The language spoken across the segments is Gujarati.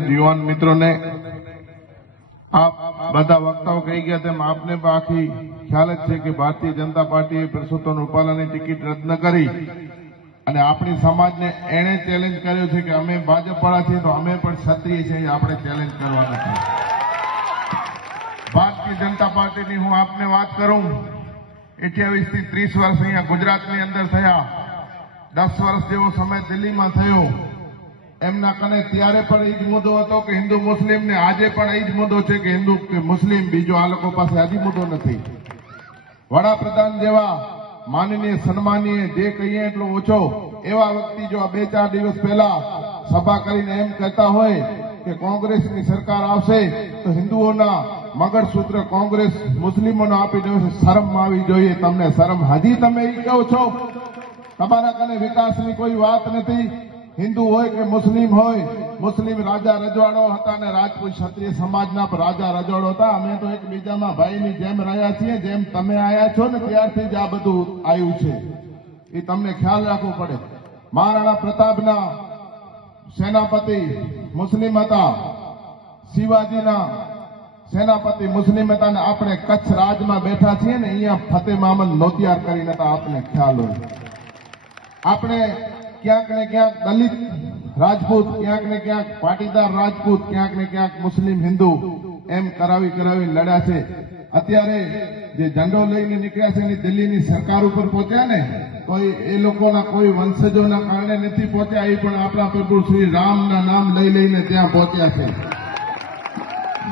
યુવાન મિત્રોને આપ બધા વક્તાઓ કહી ગયા તેમ આપને આખી ખ્યાલ જ છે કે ભારતીય જનતા પાર્ટીએ પુરુષોત્તમ રૂપાલાની ટિકિટ રદ ન કરી અને આપણી સમાજને એણે ચેલેન્જ કર્યો છે કે અમે ભાજપવાળા છીએ તો અમે પણ ક્ષત્રિય છીએ આપણે ચેલેન્જ કરવાના છે ભારતીય જનતા પાર્ટીની હું આપને વાત કરું અઠ્યાવીસ થી ત્રીસ વર્ષ અહીંયા ગુજરાતની અંદર થયા દસ વર્ષ જેવો સમય દિલ્હીમાં થયો એમના કને ત્યારે પણ એ જ મુદ્દો હતો કે હિન્દુ મુસ્લિમ ને આજે પણ એ જ મુદ્દો છે કે હિન્દુ કે મુસ્લિમ બીજો આ લોકો પાસે આજે મુદ્દો નથી વડાપ્રધાન જેવા માનનીય સન્માનીય જે કહીએ એટલો ઓછો એવા વ્યક્તિ જો આ બે ચાર દિવસ પહેલા સભા કરીને એમ કહેતા હોય કે કોંગ્રેસની સરકાર આવશે તો હિન્દુઓના મગરસૂત્ર કોંગ્રેસ મુસ્લિમોને આપી દેવું શરમ આવી જોઈએ તમને શરમ હજી તમે એ કહો છો તમારા કને વિકાસની કોઈ વાત નથી હિન્દુ હોય કે મુસ્લિમ હોય મુસ્લિમ રાજા રજવાડો હતા અને રાજપૂત ક્ષત્રિય સમાજના રાજા રજવાડો હતા અમે તો એકબીજામાં ભાઈની જેમ રહ્યા છીએ જેમ તમે આવ્યા છો ને ત્યારથી જ આ બધું આવ્યું છે એ તમને ખ્યાલ રાખવું પડે મહારાણા પ્રતાપના સેનાપતિ મુસ્લિમ હતા શિવાજીના સેનાપતિ મુસ્લિમ હતા ને આપણે કચ્છ રાજમાં બેઠા છીએ ને અહીંયા ફતેહ મામલ નોતિયાર કરીને હતા આપને ખ્યાલ હોય આપણે ક્યાંક ને ક્યાંક દલિત રાજપૂત ક્યાંક ને ક્યાંક પાટીદાર રાજપૂત ક્યાંક ને ક્યાંક મુસ્લિમ હિન્દુ એમ કરાવી કરાવી લડ્યા છે અત્યારે જે ઝંડો લઈને નીકળ્યા છે એની દિલ્હીની સરકાર ઉપર પહોંચ્યા ને તો એ લોકોના કોઈ વંશજોના કારણે નથી પહોંચ્યા એ પણ આપણા પ્રભુ શ્રી રામના નામ લઈ લઈને ત્યાં પહોંચ્યા છે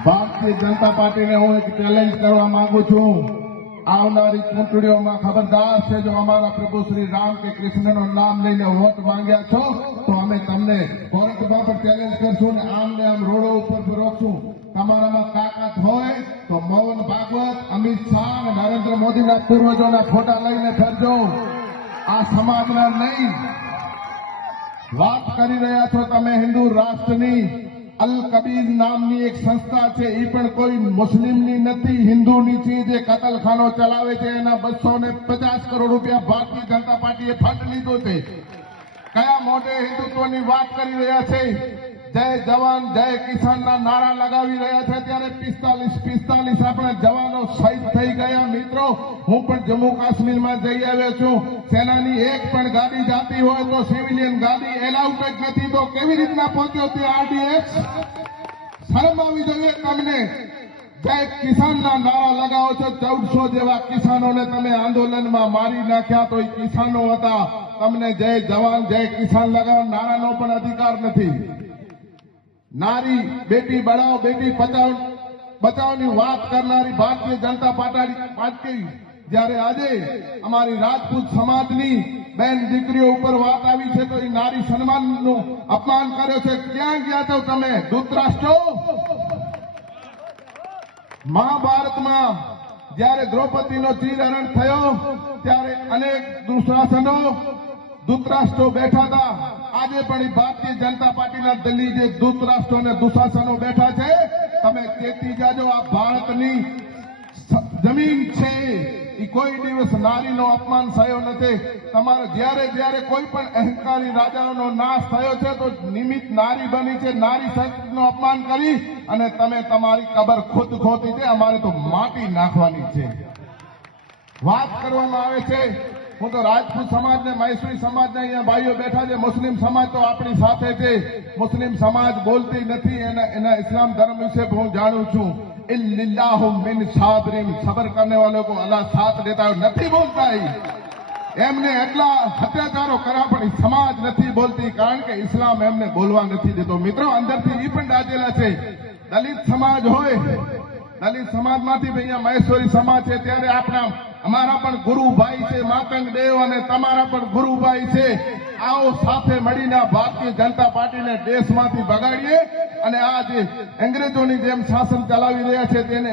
ભારતીય જનતા પાર્ટીને હું એક ચેલેન્જ કરવા માંગુ છું આવનારી ચૂંટણીઓમાં ખબરદાર છે જો અમારા પ્રભુ શ્રી રામ કે કૃષ્ણનું નામ લઈને વોટ માંગ્યા છો તો અમે તમને ગોરખભા પર ચેલેન્જ કરશું ને આમ ને આમ રોડો ઉપર રોકશું તમારામાં તાકાત હોય તો મૌન ભાગવત અમિત શાહ નરેન્દ્ર મોદીના પૂર્વજોના ફોટા લઈને ફરજો આ સમાજના નહીં વાત કરી રહ્યા છો તમે હિન્દુ રાષ્ટ્રની અલ કબીર નામની એક સંસ્થા છે એ પણ કોઈ મુસ્લિમની નથી હિન્દુની છે જે કતલખાનો ચલાવે છે એના બસો ને પચાસ કરોડ રૂપિયા ભારતીય જનતા પાર્ટીએ ફંડ લીધો છે કયા મોઢે હિન્દુત્વની વાત કરી રહ્યા છે જય જવાન જય કિસાનના નારા લગાવી રહ્યા છે ત્યારે પિસ્તાલીસ પિસ્તાલીસ આપણે જવાનો શહીદ થઈ ગયા મિત્રો હું પણ જમ્મુ કાશ્મીરમાં જઈ આવ્યો છું સેનાની એક પણ ગાડી જાતી હોય તો સિવિલિયન ગાડી એલાઉડ જ નથી તો કેવી રીતના પહોંચ્યો તે આરડીએફ શરમ જોઈએ તમને જય કિસાનના નારા લગાવો છો ચૌદસો જેવા કિસાનોને તમે આંદોલનમાં મારી નાખ્યા તો એ કિસાનો હતા તમને જય જવાન જય કિસાન લગાવવા નારાનો પણ અધિકાર નથી નારી બેટી બળાઓ બેટી બચાવ બચાવની વાત કરનારી ભારતીય જનતા પાર્ટી જ્યારે આજે અમારી રાજપૂત સમાજની બેન દીકરીઓ ઉપર વાત આવી છે તો એ નારી સન્માનનું અપમાન કર્યો છે ક્યાં ગયા છો તમે ધૂતરાષ્ટ્રો મહાભારતમાં જ્યારે દ્રૌપદીનો ચીરહરણ થયો ત્યારે અનેક દુશાસનો ધૂતરાષ્ટ્રો બેઠા હતા આજે પણ ભારતીય જનતા પાર્ટીના દિલ્હી જે દૂત રાષ્ટ્રો અને દુશાસનો બેઠા છે તમે ચેતી જાજો આ ભારતની જમીન છે એ કોઈ દિવસ નારીનો અપમાન થયો નથી તમારે જ્યારે જ્યારે કોઈ પણ અહંકારી રાજાઓનો નાશ થયો છે તો નિમિત્ત નારી બની છે નારી શક્તિનું અપમાન કરી અને તમે તમારી કબર ખુદ ખોતી છે અમારે તો માટી નાખવાની છે વાત કરવામાં આવે છે હું તો રાજપૂત સમાજને ને મૈસુરી સમાજ અહીંયા ભાઈઓ બેઠા છે મુસ્લિમ સમાજ તો આપણી સાથે છે મુસ્લિમ સમાજ બોલતી નથી એના એના ઇસ્લામ ધર્મ વિશે હું જાણું છું મિન સાબરીમ સબર કરને વાલો કો અલ્લાહ સાથ દેતા નથી બોલતા એમને એટલા અત્યાચારો કર્યા પણ સમાજ નથી બોલતી કારણ કે ઇસ્લામ એમને બોલવા નથી દેતો મિત્રો અંદરથી એ પણ રાજેલા છે દલિત સમાજ હોય દલિત સમાજમાંથી અહીંયા મહેશ્વરી સમાજ છે ત્યારે આપણા અમારા પણ ગુરુભાઈ છે માતંગ દેવ અને તમારા પણ ગુરુભાઈ છે આવો સાથે મળીને ભારતીય જનતા પાર્ટીને દેશમાંથી ભગાડીએ અને આ જે અંગ્રેજોની જેમ શાસન ચલાવી રહ્યા છે તેને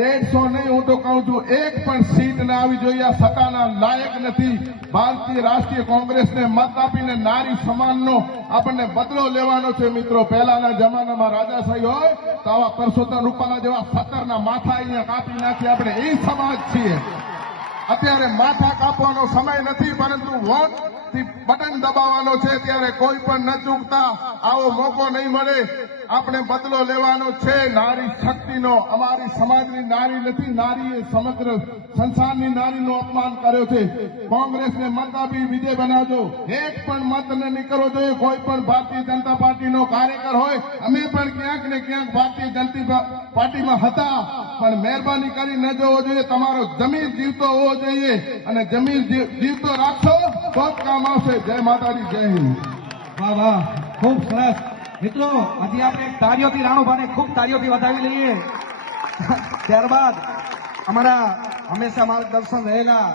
દેડસો નહીં હું તો કહું છું એક પણ સીટ ના આવી જોઈએ સત્તાના લાયક નથી ભારતીય રાષ્ટ્રીય કોંગ્રેસને મત આપીને નારી સમાનનો આપણને બદલો લેવાનો છે મિત્રો પહેલાના જમાનામાં રાજાશાહી હોય તો આવા પરસોત્તમ રૂપાલા જેવા સત્તરના માથા અહીંયા કાપી નાખી આપણે એ સમાજ છીએ અત્યારે માથા કાપવાનો સમય નથી પરંતુ વોટ બટન દબાવવાનો છે ત્યારે કોઈ પણ ન ચૂકતા આવો મોકો નહીં મળે આપણે બદલો લેવાનો છે નારી શક્તિનો અમારી સમાજની નારી નથી નારીએ સમગ્ર સંસારની નારીનું અપમાન કર્યો છે કોંગ્રેસને મત વિજય બનાવજો એક પણ મત ન નીકળવો જોઈએ કોઈ પણ ભારતીય જનતા પાર્ટીનો કાર્યકર હોય અમે પણ ક્યાંક ને ક્યાંક ભારતીય જનતા પાર્ટીમાં હતા પણ મહેરબાની કરી ન જવો જોઈએ તમારો જમીન જીવતો હોવો જોઈએ અને જમીન જીવતો રાખશો તો જ કામ આવશે જય માતાજી જય હિન્દ વાહ વાહ ખૂબ સરસ મિત્રો હજી આપણે તારીઓથી રાણુભાને ખૂબ તારીઓથી વધાવી લઈએ ત્યારબાદ અમારા હંમેશા માર્ગદર્શન રહેલા